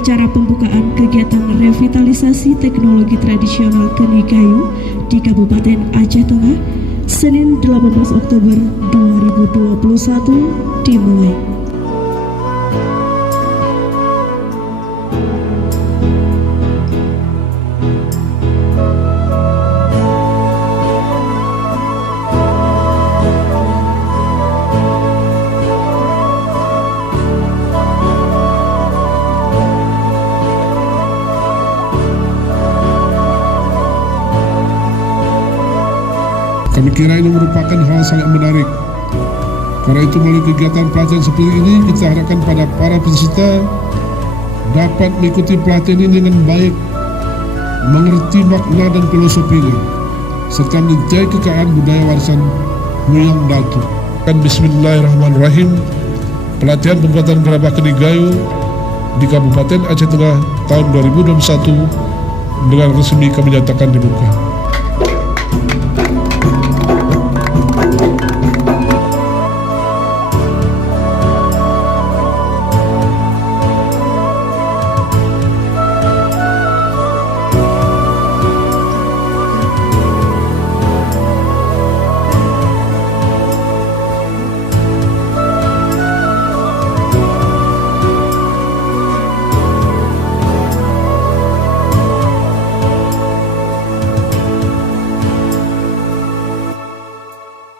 acara pembukaan kegiatan revitalisasi teknologi tradisional Keni Gayo di Kabupaten Aceh Tengah, Senin 18 Oktober 2021 dimulai. Kami kira ini merupakan hal sangat menarik. Karena itu melalui kegiatan pelatihan seperti ini, kita harapkan pada para peserta dapat mengikuti pelatihan ini dengan baik, mengerti makna dan filosofinya, serta menjaga kekayaan budaya warisan moyang datu. Bismillahirrahmanirrahim. Pelatihan pembuatan gerabah Keni Gayo di Kabupaten Aceh Tengah tahun 2021 dengan resmi kami nyatakan dibuka.